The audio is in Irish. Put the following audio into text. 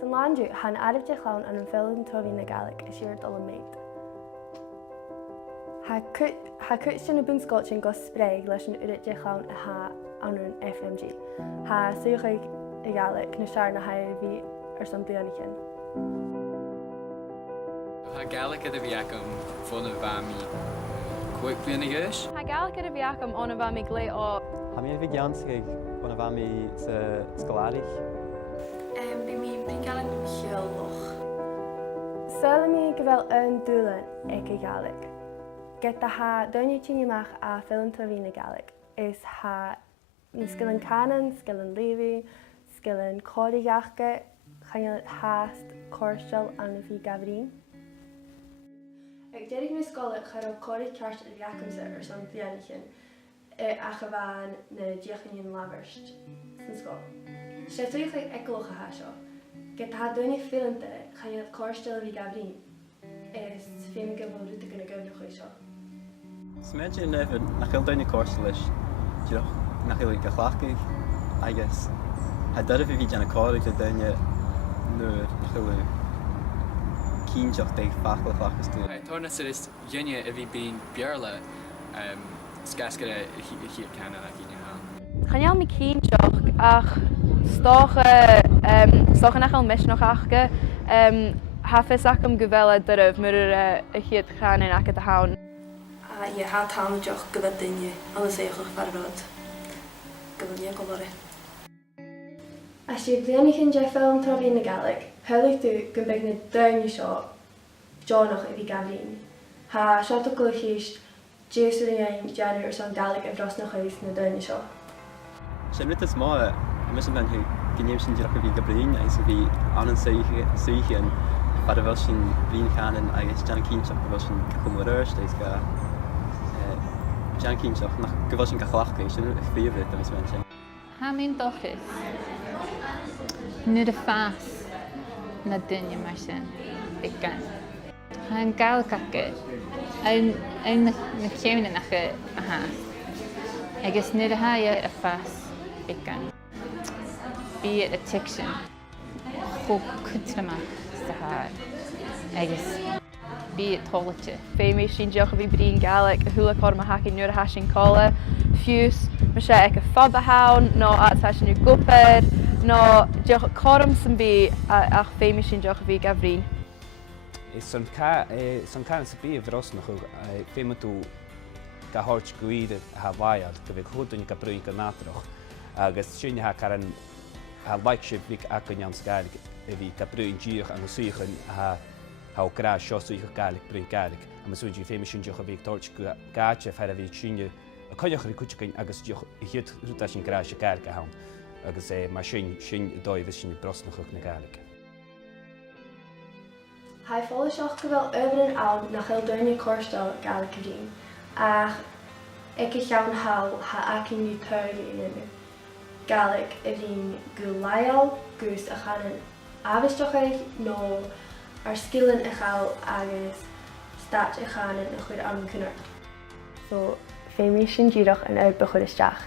San Landru han adib de chlawn an an film tofi na Gaelic is siarad all maid. Ha cwt sy'n y bwng sgolch go sbreg leis yn urit de chlawn a ha an an FMG. Ha sych y Gaelic na siar na hael fi ar som dionichen. Ha Gaelic ydy fi ac am ffôn y fam i cwyc blian i gys. Ha Gaelic ydy fi ac am on y fam i gle o. Ha mi fi giansig on y fam i sa sgolarig. By mi Gaelic Llyloch. Syl mi gyfel yn dwlen ag y Gaelic. Gyda ha dwyn i ti'n ymach a ffilm tofi na Gaelic is ha ni sgil yn canon, sgil yn lefi, sgil yn codi gachga, chanel hast corsiol an y fi gafrin. Ag derig mi sgolig charo codi charst y fiacamsa ar som ddianichin a chyfan na diachin yn laverst sy'n sgol. Se dwi'n chyd eglwch a ha sio. Gyda ha dwyn i ffilm da chanel corsiol y fi gafrin is ffilm gyfol rwyt yn gynnu chwy sio. Smedje even nach heel duine korselish. Jiro nach heel gachlachig, I guess. Ha durf fi jan korig de duine nu nach heel kienjoch de fachlach is toe. Torna sydd is jynnu y fi bi'n bjarla sgasgara hi cana ac un ha. Chanel mi cyn joch ach stoch nach al mis nog achge. Ha fes ac am gyfela dyrf myr y hyd chan yn ac y hawn. Je ha taam joch gyda dynnu an y seichwch farfod. Gyda ni agolore. As je ddiannichin je ffilm tofi na Gaelic, hylig dwi gynbeg na dyn i sio jonoch i fi gafrin. Ha siot o glwchist Jews yr un janwr o'r son Gaelic a dros noch eis na dyn i sio. Sy'n rydw sma, mis yn fan gynneb sy'n dirach fi gabrin, a sy'n fi an yn seichyn, fad y fel sy'n blin canon, a ys jan cynsioch fel sy'n cwmwyr ers, Jan Kinchach nach gyfal sy'n gachlachgu, sy'n eich ffifrid am ysmen sy'n. Ha mi'n dochus. Nid y ffas na dynia mae sy'n bigan. Ha'n gael gagu. Yn na chewin yn ach y has. Agos nid y haia y ffas bigan. Bi y ticsyn. Chwb cwtra ma sy'n har. Agos bi tolitje. Femi sy'n diolch fi brin Gaelic y hwla cor ma hacin nŵr a hasyn cola. Fiws, mae se ec y ffob a hawn, no at hasyn nŵr gwper, no diolch corum sy'n bi ach femi sy'n diolch fi gafrin. Som kan se bli vrosnog fem tu ka horch guide ha vajad ka vi hudun ka brun ka natroch agus sy'n ha karan ha likeship vik akonyans Gaelic vi ka brun gier an suchen ha gra sios i'ch Gaelic bryn Gaelic. A mae swy'n ffeim sy'n diolch o fi torch gacha ffair a fi sy'n y coelioch ar y cwtioch agos diolch i hyd rwta sy'n gra sy'n Gaelic a hawn. Agos mae sy'n doi fy sy'n brosnoch o'ch na Gaelic. Hai folle sioch gyfel over yn awn na chael dwyn i corstal Gaelic y dyn. Ach, ec i llawn hawl ha ac yn ni pyrlu yn Gaelic y dyn gwlaiol, gwrs a chanan afystoch eich no ar skillen eich al agos stat eich an yn chwyr am cynnwyd. So, fe mi sy'n gyrwch yn erbych o'r ysdach.